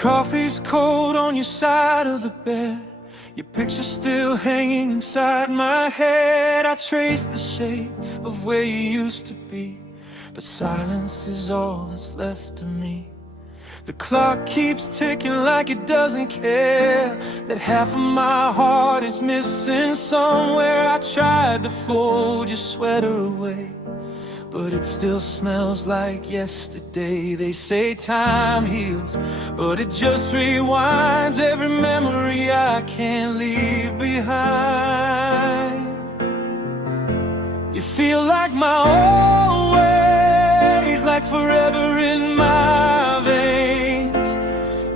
Coffee's cold on your side of the bed. Your picture's still hanging inside my head. I trace the shape of where you used to be, but silence is all that's left of me. The clock keeps ticking like it doesn't care that half of my heart is missing somewhere. I tried to fold your sweater away, but it still smells like yesterday. They say time heals, but it just rewinds every memory I can't leave behind. You feel like my old ways, like forever in my veins,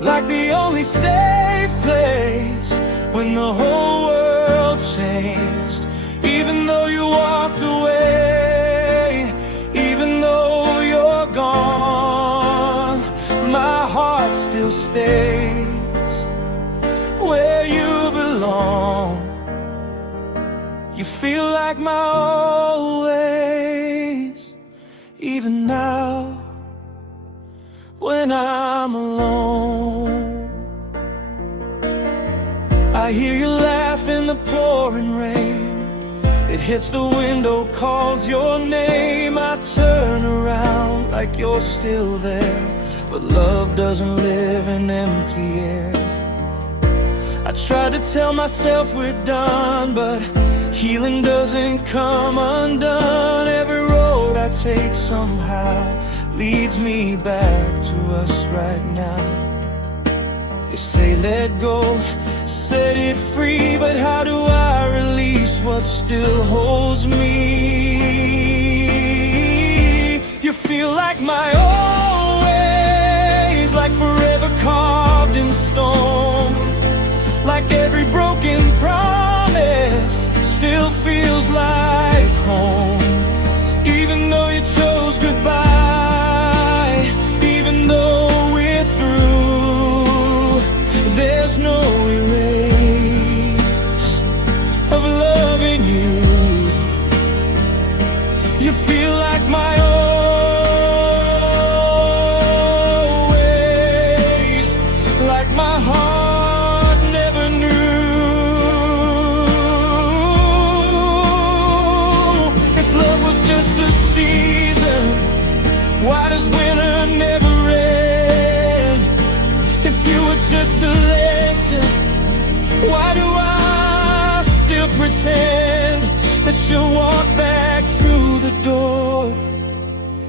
like the only safe place when the whole world changed. Even though you walked away, even though you're gone, my heart still stays where you belong. You feel like my old ways, even now when I'm alone. I hear you laugh in the pouring rain. It hits the window, calls your name. I turn around like you're still there, but love doesn't live in empty air. I try to tell myself we're done, but healing doesn't come undone. Every road I take somehow leads me back to us right now. They say let go, set it free, but how do I release what still holds me? You feel like my old ways, like forever carved in stone, like every broken promise still feels like home. Even though you chose goodbye, even though we're through, there's no erase of loving you. You feel like my old ways, like my heart never knew. If love was just a season, why does winter never end? If you were just a lesson, why do I still pretend that you'll walk back through the door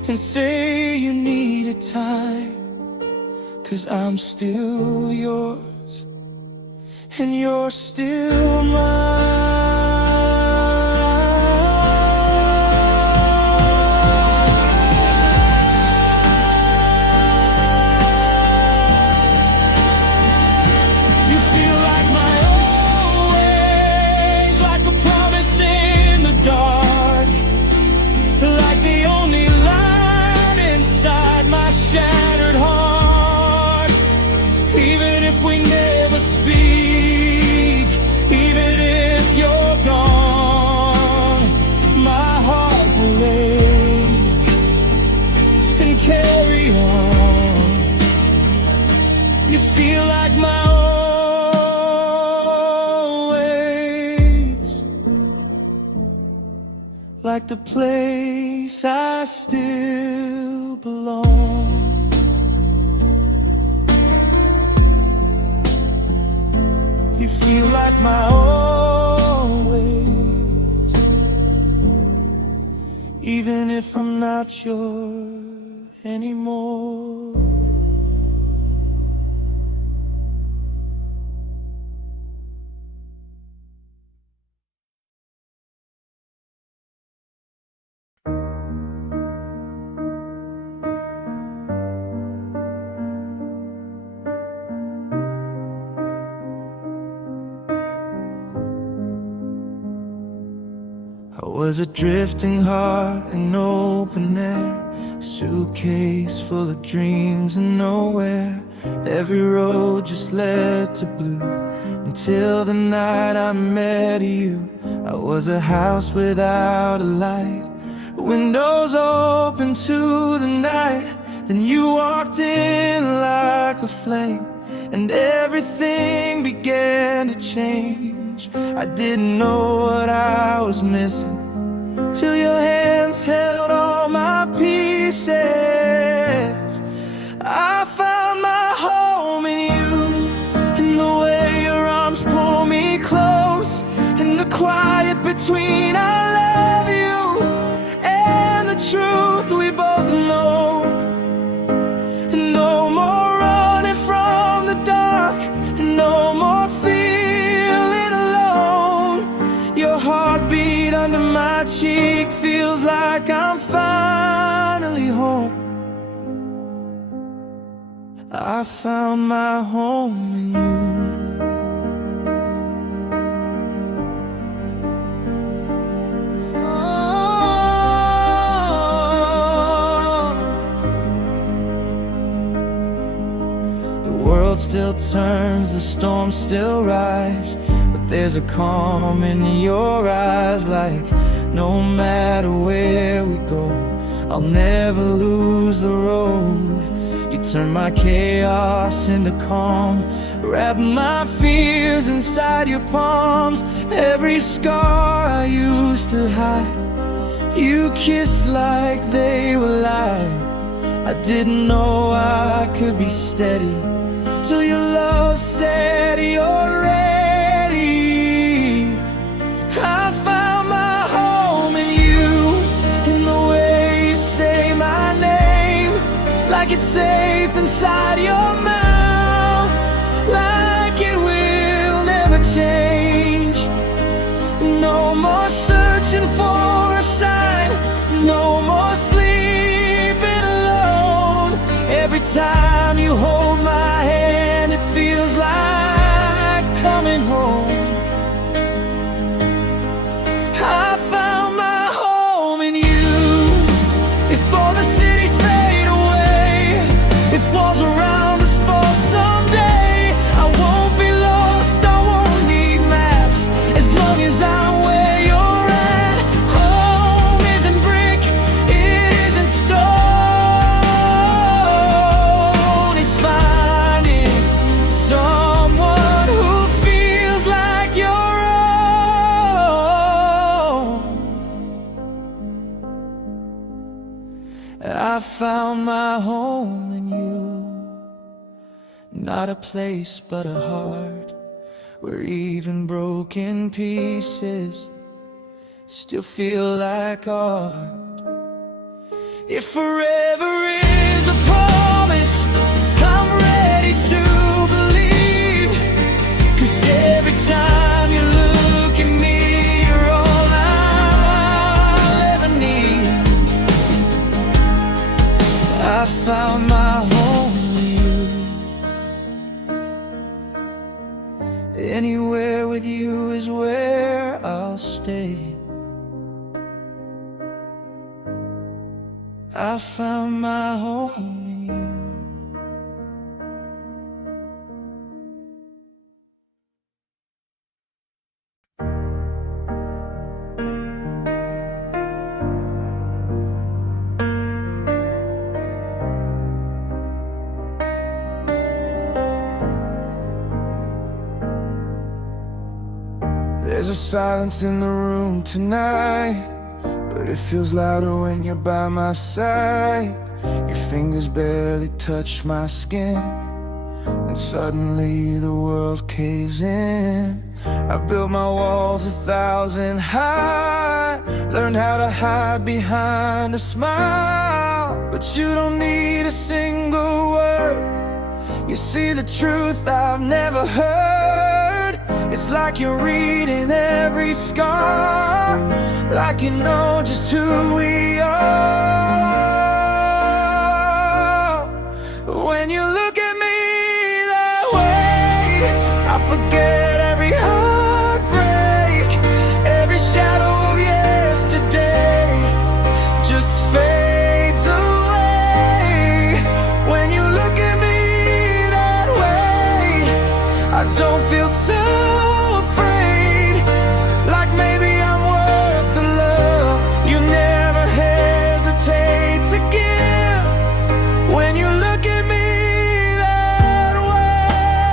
and say you needed time? 'Cause I'm still yours and you're still mine. You feel like my old ways, like a promise in the dark, like the only light inside my shattered heart. Even if we never speak, even if you're gone, my heart will ache and carry on. You feel like my old ways, like the place I still belong. You feel like my old ways, even if I'm not yours anymore. I was a drifting heart in open air, a suitcase full of dreams and nowhere. Every road just led to blue, until the night I met you. I was a house without a light, windows open to the night. Then you walked in like a flame, and everything began to change. I didn't know what I was missing till your hands held all my pieces. I found my home in you, in the way your arms pull me close, in the quiet between I love you and the truth we both know. No more running from the dark, no more feeling alone. Your heartbeat under my cheek feels like I'm finally home. I found my home in you. The world still turns, the storms still rise, but there's a calm in your eyes, like no matter where we go, I'll never lose the road. You turn my chaos into calm, wrap my fears inside your palms. Every scar I used to hide, you kissed like they were live. I didn't know I could be steady till your love said you're ready. I found my home in you, in the way you say my name, like it's safe inside your mouth, like it will never change. No more searching for a sign, no more sleeping alone. Every time you hold my hand, it feels like coming home. I found my home in you. If all the cities fade away, if walls around us fall someday, I won't be lost, I won't need maps, as long as I'm where you're at. Home isn't brick, it isn't stone. It's finding someone who feels like your own. I found my home in you, not a place but a heart, where even broken pieces still feel like art. If forever is a promise, I'm ready to believe, 'cause every time you look at me, you're all I'll ever need. I found my home in you. Anywhere with you is where I'll stay. I found my home in you. There's a silence in the room tonight, but it feels louder when you're by my side. Your fingers barely touch my skin, and suddenly the world caves in. I've built my walls 1,000 high, learned how to hide behind a smile, but you don't need a single word. You see the truth I've never heard. It's like you're reading every scar, like you know just who we are. When you look at me that way, I forget every heartbreak, every shadow of yesterday just fades away. When you look at me that way, I don't feel so afraid, like maybe I'm worth the love you never hesitate to give. When you look at me that way,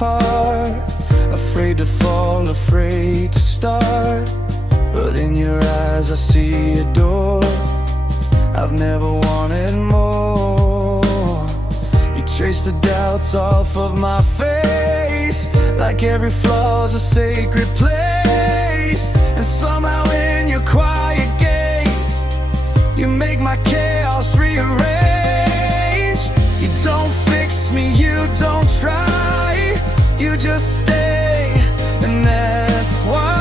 heart, afraid to fall, afraid to start. But in your eyes I see a door I've never wanted more. You trace the doubts off of my face, like every flaw's a sacred place. And somehow in your quiet gaze, you make my chaos rearrange. You don't fix me, you don't try, you just stay, and that's why.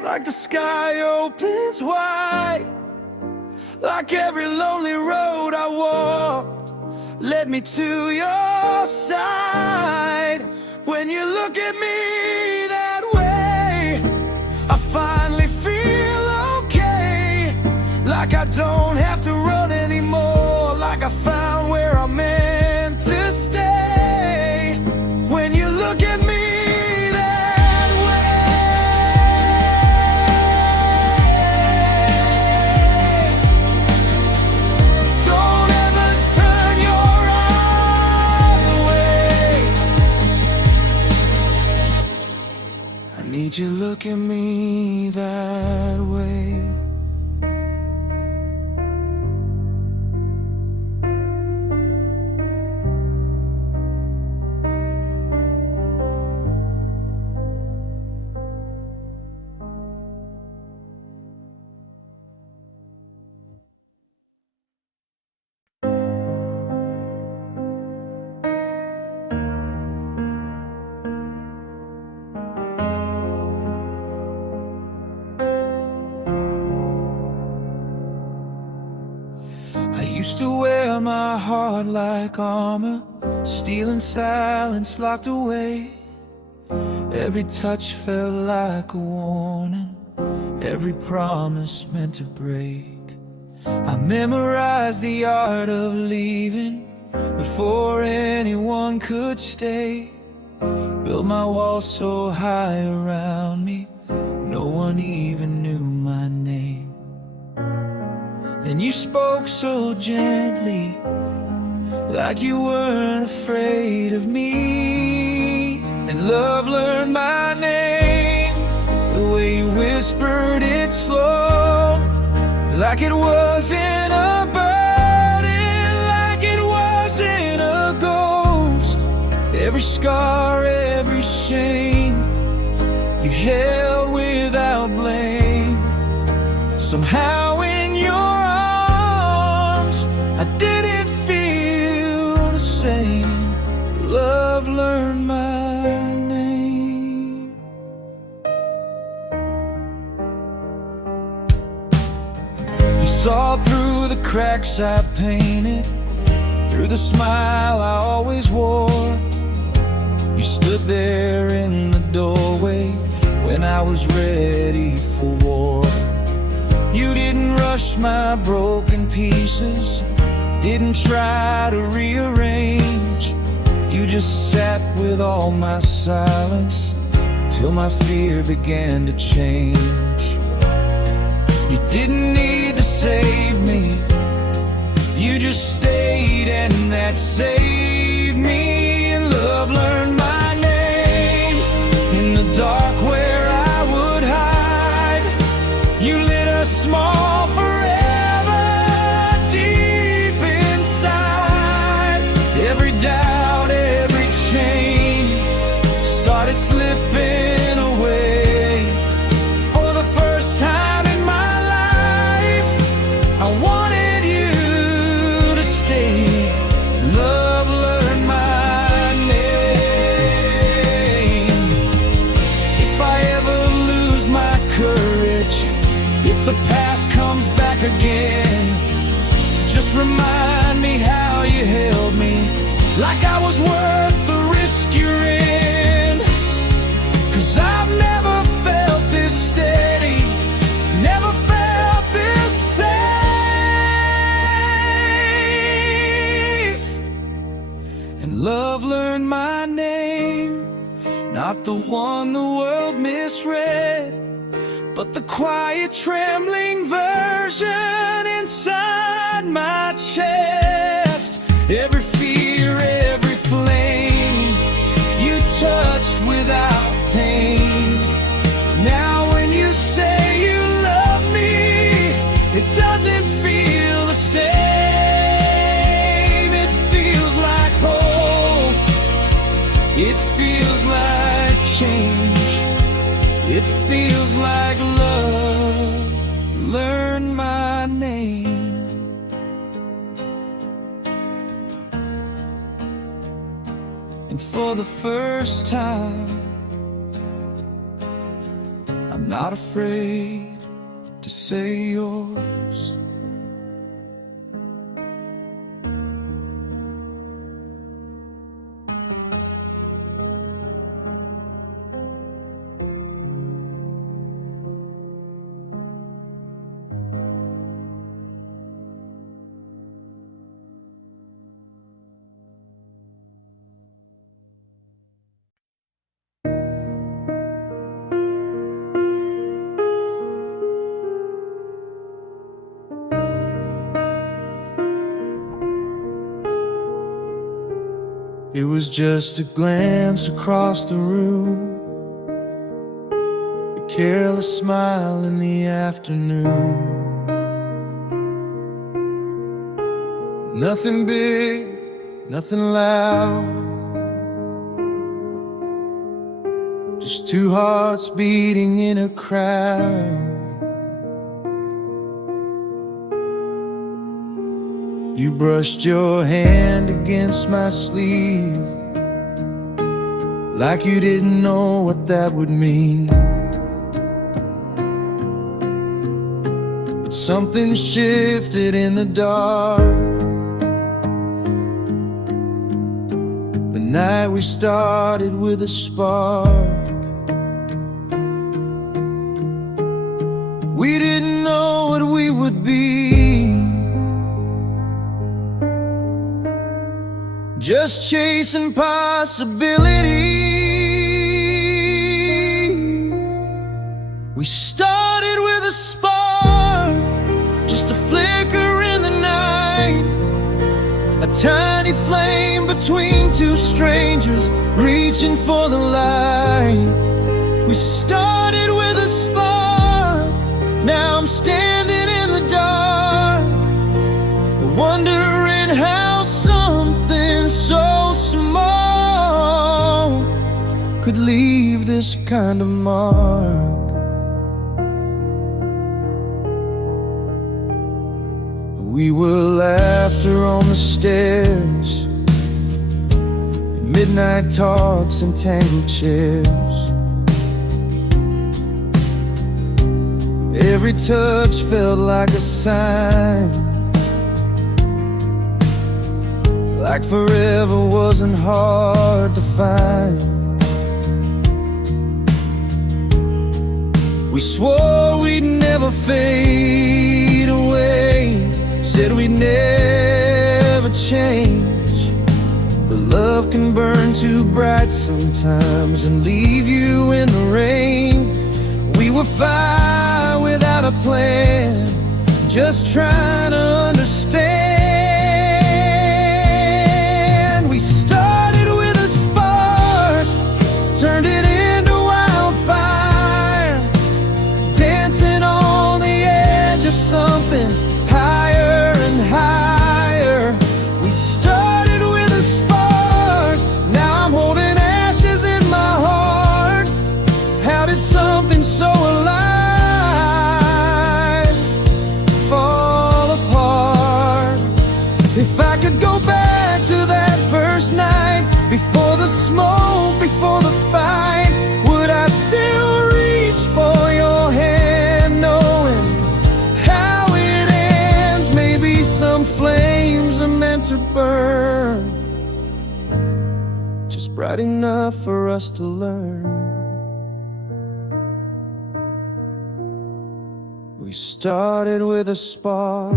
Like the sky opens wide, like every lonely road I walked led me to your side. When you look at me that way, I finally feel okay, like I don't have to run anymore, like I found where I'm meant to stay. When you look at me you look at me that way. Used to wear my heart like armor, stealing silence locked away. Every touch felt like a warning, every promise meant to break. I memorized the art of leaving before anyone could stay. Built my walls so high around me, no one even knew my name. Then you spoke so gently, like you weren't afraid of me. And love learned my name, the way you whispered it slow, like it wasn't a burden, like it wasn't a ghost. Every scar, every shame, you held without blame. Somehow in your arms, I didn't feel the same. Love learned my name. You saw through the cracks I painted, through the smile I always wore. You stood there in the doorway when I was ready for war. You didn't rush my broken pieces, didn't try to rearrange. You just sat with all my silence till my fear began to change. You didn't need to save me, you just stayed, and that saved me. And love learned my name in the dark where I would hide. You lit a small forever deep inside. Every doubt, started slipping away. For the first time in my life, I wanted you to stay. Love learned my name. If I ever lose my courage, if the past comes back again, just remind me how you held me, like I was worth the risk you're in. 'Cause I've never felt this steady, never felt this safe. And love learned my name, not the one the world misread, but the quiet, trembling version inside my chest. Every fear, every flame, you touched without pain. Now when you say you love me, it doesn't feel the same. It feels like hope, it feels like change, it feels like love learned my name. And for the first time, I'm not afraid to say yours. It was just a glance across the room, a careless smile in the afternoon. Nothing big, nothing loud, just two hearts beating in a crowd. You brushed your hand against my sleeve, like you didn't know what that would mean. But something shifted in the dark the night we started with a spark. We didn't know what we would be, just chasing possibility. We started with a spark, just a flicker in the night, a tiny flame between two strangers reaching for the light. We started with a spark, now I'm standing in the dark, wondering how something so small could leave this kind of mark. We were laughter on the stairs, midnight talks and tangled chairs. Every touch felt like a sign, like forever wasn't hard to find. We swore we'd never fade away, said we'd never change. But love can burn too bright sometimes and leave you in the rain. We were fine without a plan, just trying to understand. We started with a spark, turned it into wildfire, dancing on the edge of something higher and higher. We started with a spark, now I'm holding ashes in my heart. before the fight, would I still reach for your hand, knowing how it ends? Maybe some flames are meant to burn, just bright enough for us to learn. We started with a spark,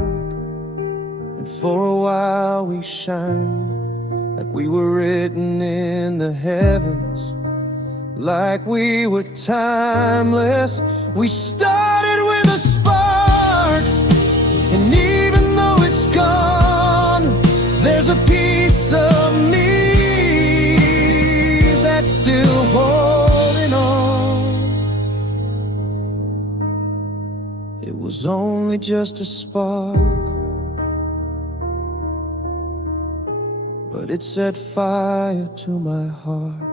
and for a while we shined, like we were written in the heavens, like we were timeless. We started with a spark, and even though it's gone, there's a piece of me that's still holding on. It was only just a spark, but it set fire to my heart.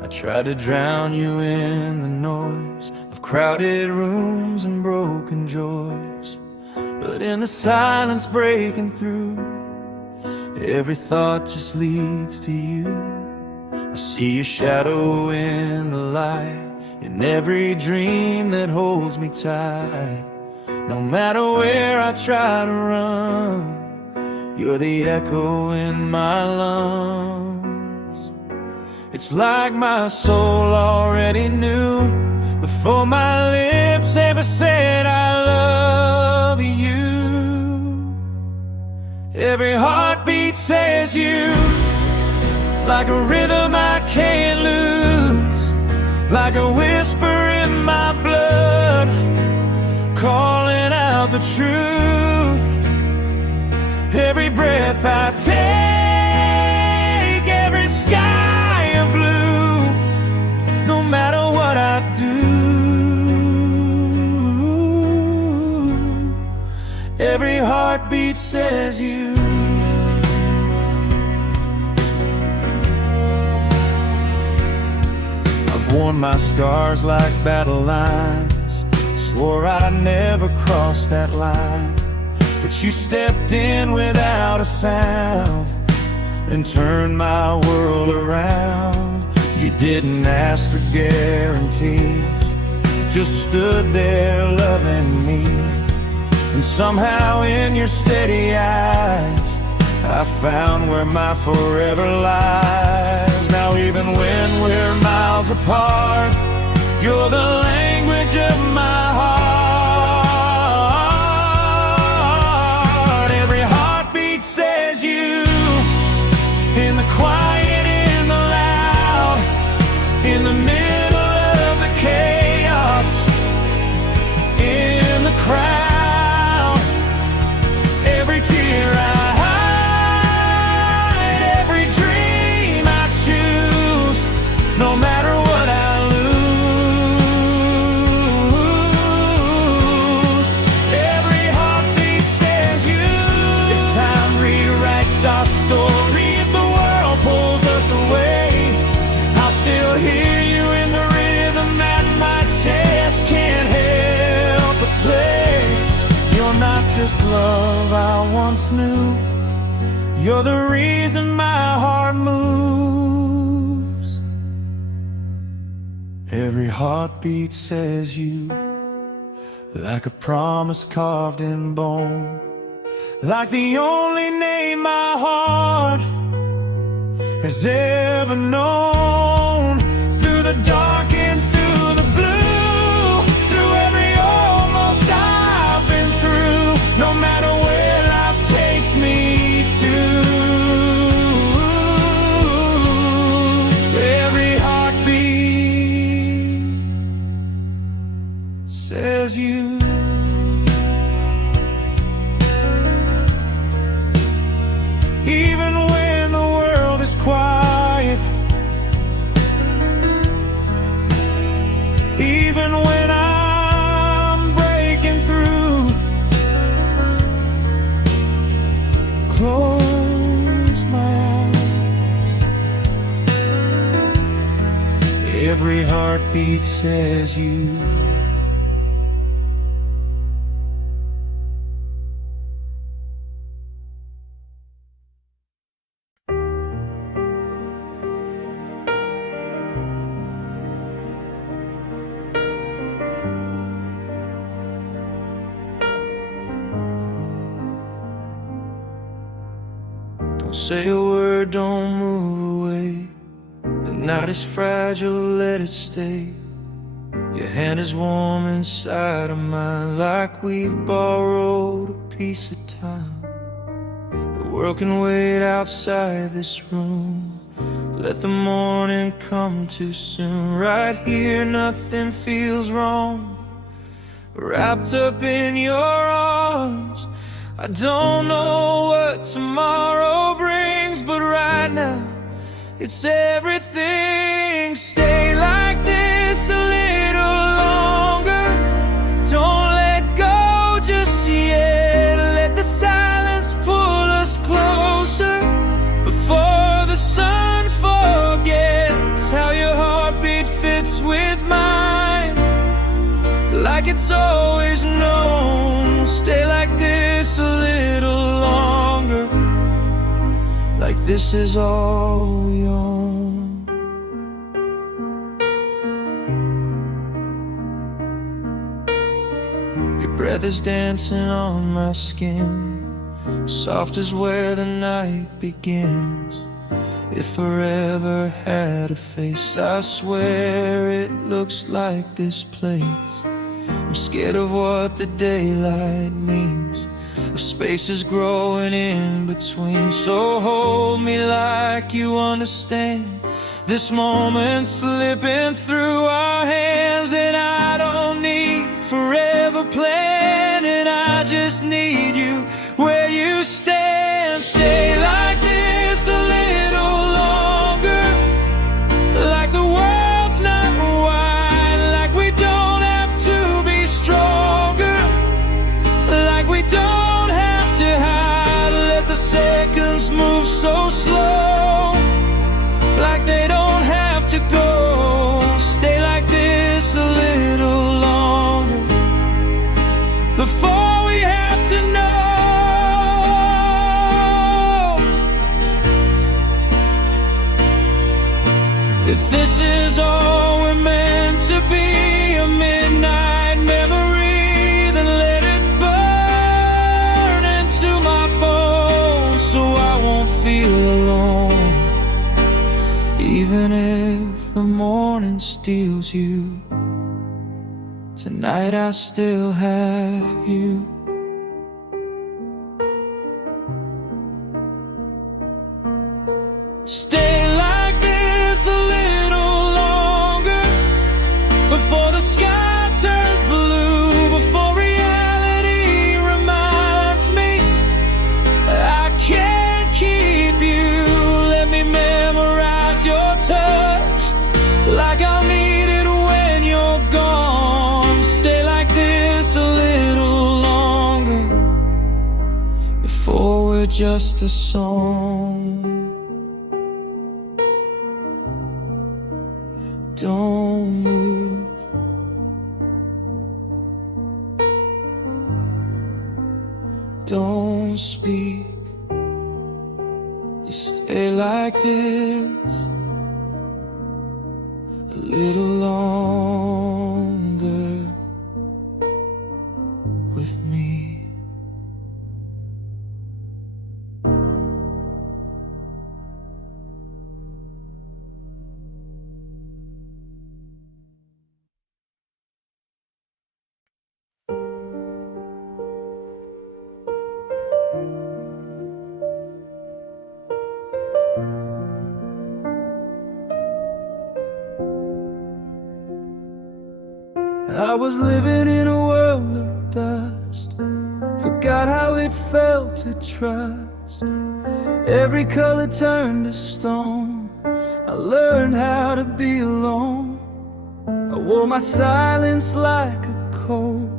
I tried to drown you in the noise of crowded rooms and broken joys, but in the silence breaking through, every thought just leads to you. I see your shadow in the light, in every dream that holds me tight. No matter where I try to run, you're the echo in my lungs. It's like my soul already knew before my lips ever said I love you. Every heartbeat says you, like a rhythm I can't lose, like a whisper in my blood, calling out the truth. Every breath I take, every sky of blue, no matter what I do, every heartbeat says you. I've worn my scars like battle lines, swore I'd never cross that line, but you stepped in without a sound and turned my world around. You didn't ask for guarantees, just stood there loving me. And somehow in your steady eyes, I found where my forever lies. Now even when we're miles apart, you're the language of my heart. Every heartbeat says you, in the quiet, in the loud, in the middle of the chaos, in the crowd. Every tear I hide, every dream I choose, no matter what I lose. Every heartbeat says you. If time rewrites our story, if the world pulls us away, I'll still hear you in the rhythm at my chest. Can't help but play. You're not just love I once knew, you're the reason my heart moves. Every heartbeat says you, like a promise carved in bone, like the only name my heart has ever known. Through the dark and through the blue, through every almost I've been through, no matter where life takes me to, every heartbeat says you. Even when the world is quiet, even when I'm breaking through, speaks as you. Don't say a word, don't move away. The night is fragile, let it stay. Your hand is warm inside of mine, like we've borrowed a piece of time. The world can wait outside this room. Let the morning come too soon. Right here, nothing feels wrong. Wrapped up in your arms. I don't know what tomorrow brings, but right now it's everything. Stay like this a little longer. Don't let go just yet. Let the silence pull us closer before the sun forgets how your heartbeat fits with mine, like it's always known. Stay like this a little longer, like this is all we own. Your breath is dancing on my skin, soft as where the night begins. If forever had a face, I swear it looks like this place. I'm scared of what the daylight means, of spaces growing in between. So hold me like you understand. This moment's slipping through our hands, and I don't need forever planning. I just need you where you stand. Stay like this a little longer, like the world's not wide, like we don't have to be stronger, like we don't have to hide. Let the seconds move so slow, like they don't have to go. Stay like this a little longer before we have to know if this is all we're meant to be. A midnight memory, then let it burn into my bones, so I won't feel alone. Even if the morning steals you, tonight I still have you. Stay like this a little longer before the sky turns blue, before reality reminds me I can't keep you. Let me memorize your touch, like I'll need it when you're gone. Stay like this a little longer before we're just a song. Don't move, don't speak. You stay like this a little longer with me. I was living in a world of dust, forgot how it felt to trust. Every color turned to stone. I learned how to be alone. I wore my silence like a coat,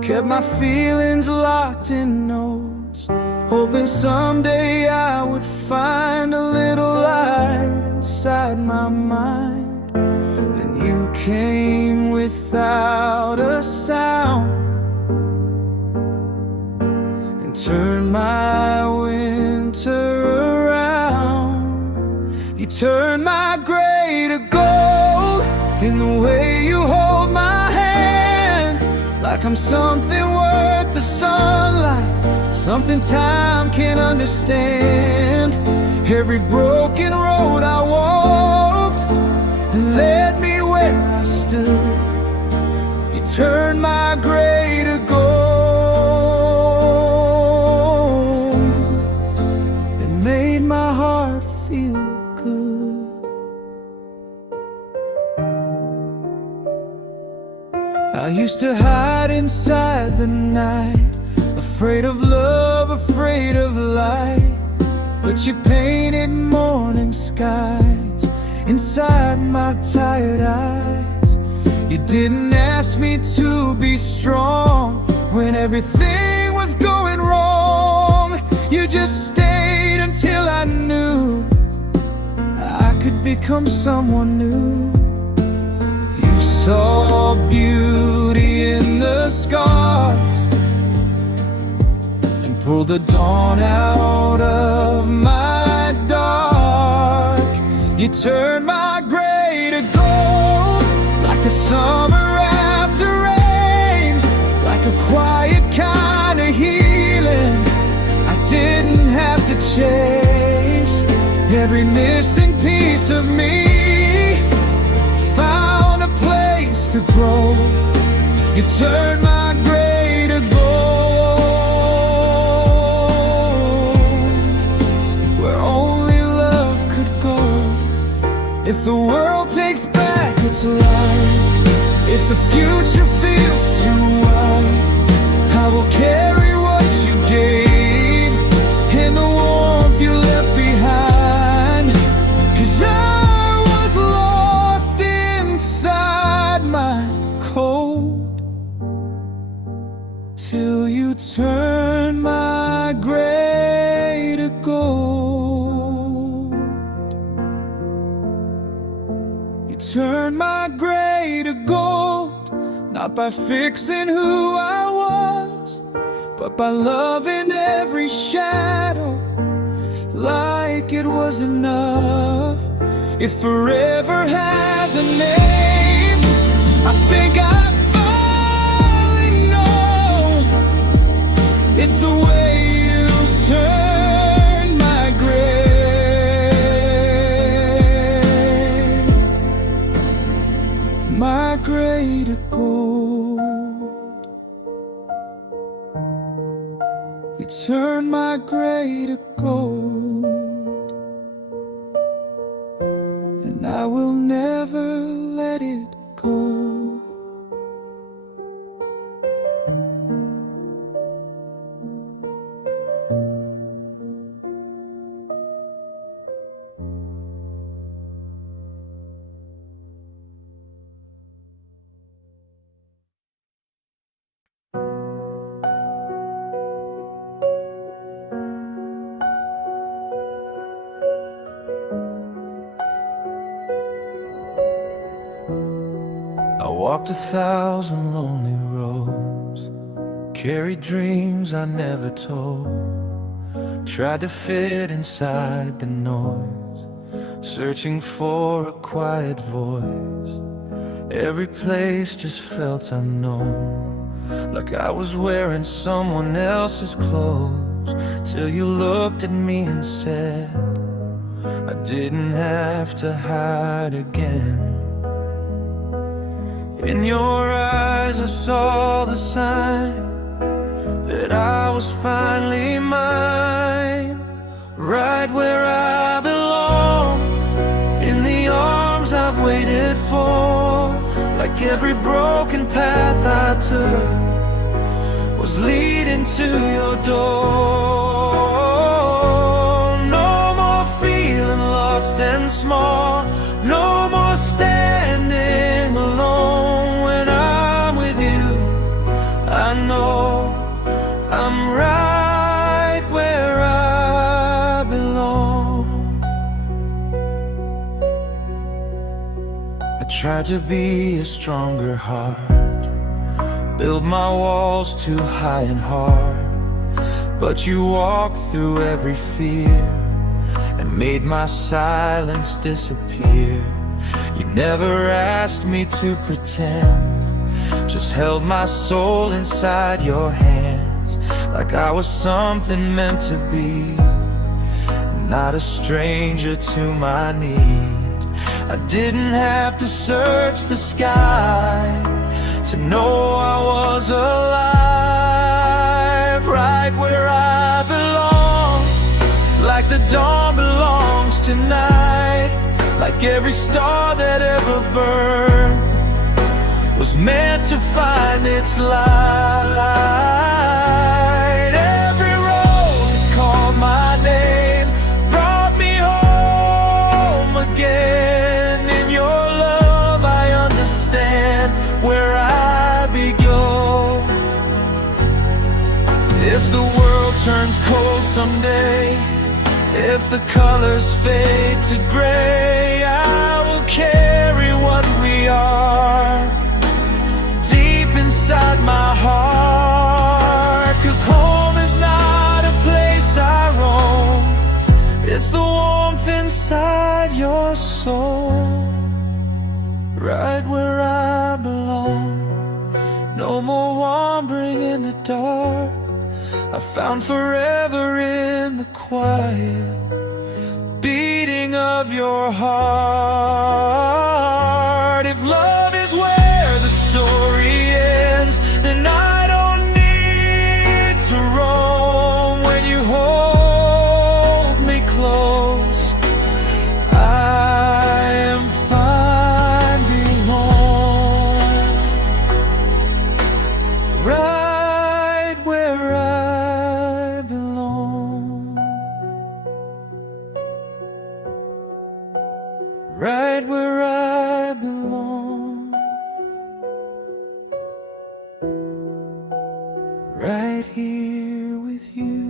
kept my feelings locked in notes, hoping someday I would find a little light inside my mind. Then you came without a sound and turned my winter around. You turned my gray to gold in the way you hold my hand, like I'm something worth the sunlight, something time can't understand. Every broken road I walked and led me where I stood. You turned my gray to gold and made my heart feel good. I used to hide inside the night, afraid of love, afraid of light. But you painted morning skies inside my tired eyes. You didn't ask me to be strong when everything was going wrong. You just stayed until I knew I could become someone new. You saw beauty in the scars and pulled the dawn out of my dark. You turned my gray to gold, like a summer after rain, like a quiet kind of healing I didn't have to chase. Every missing piece of me found a place to grow. You turned my gray to gold, where only love could go. If the world takes back its life, if the future feels too wide, I will carry what you gave and the warmth you left behind. 'Cause I was lost inside my cold, till you turned my gray to gold. You turned my gray to gold, not by fixing who I was, but by loving every shadow like it was enough. If forever has a name, I think I finally know. It's the way you turn my gray to gold. You turn my gray to gold, and I will never let it go. I walked 1,000 lonely roads, carried dreams I never told, tried to fit inside the noise, searching for a quiet voice. Every place just felt unknown, like I was wearing someone else's clothes, till you looked at me and said I didn't have to hide again. In your eyes I saw the sign that I was finally mine, right where I belong, in the arms I've waited for. Like every broken path I took was leading to your door. No more feeling lost and small, no more standing alone. When I'm with you, I know I'm right where I belong. I tried to be a stronger heart, build my walls too high and hard, but you walked through every fear and made my silence disappear. You never asked me to pretend, just held my soul inside your hands, like I was something meant to be, not a stranger to my need. I didn't have to search the sky to know I was alive, right where I belong, like the dawn belongs tonight, like every star that ever burned was meant to find its light. Every road that called my name brought me home again. In your love I understand where I begin. If the world turns cold someday, if the colors fade to gray, I will carry what we are deep inside my heart. 'Cause home is not a place I roam, it's the warmth inside your soul, right where I belong. No more wandering in the dark, I found forever in the quiet beating of your heart. If love is where the story ends, then I don't need to roam. When you hold me close, I am fine being home, right where I belong, right where I belong, right here with you.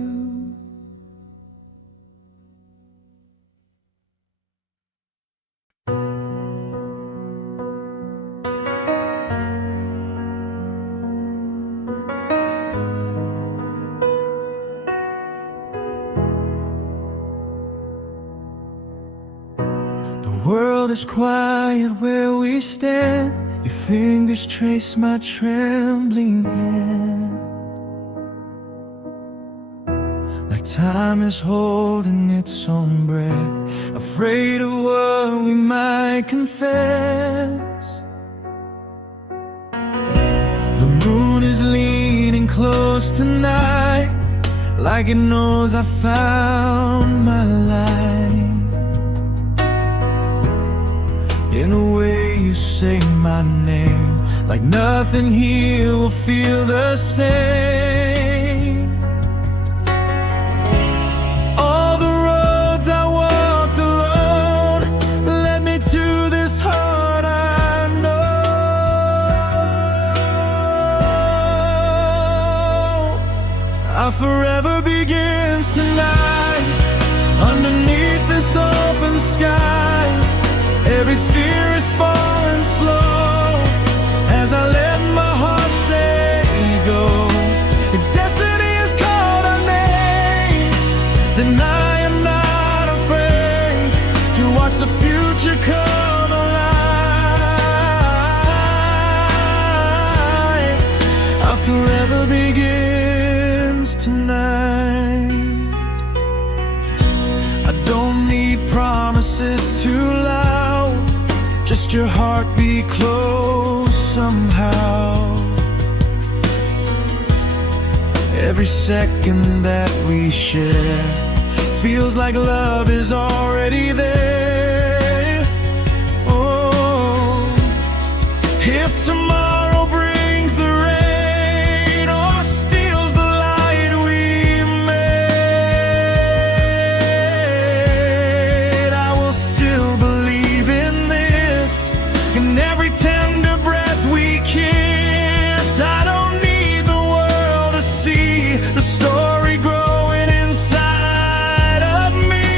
The world is quiet where we stand, your fingers trace my trembling hand, like time is holding its own breath, afraid of what we might confess. The moon is leaning close tonight, like it knows I found my life. In a way you say my name, like nothing here will feel the same. All the roads I walked alone led me to this heart I know. Our forever begins tonight, underneath this open sky. Every fear is falling slow as I let my heart say go. If destiny has called our names, then I am not afraid to watch the future come alive. Our forever begins tonight. I don't need promises too loud, just your heartbeat close somehow. Every second that we share feels like love is already there. Oh, if tomorrow brings the rain or steals the light we made, I will still believe in this. In every tender breath we kiss, I don't need the world to see the story growing inside of me.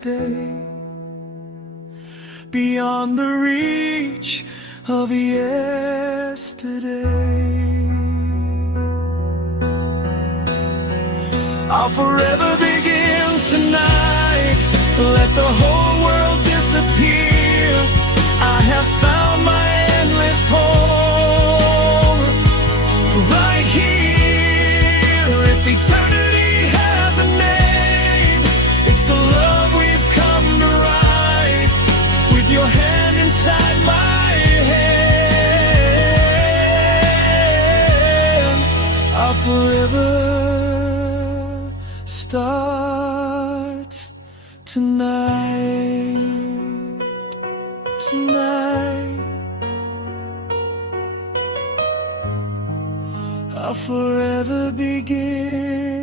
stay beyond the reach of yesterday. Our forever begins tonight. Let the whole world disappear. I have found my endless home right here. If eternity has a name, it's the love we've come to write. With your hand inside my hand, our forever starts tonight. Tonight, I'll forever begin.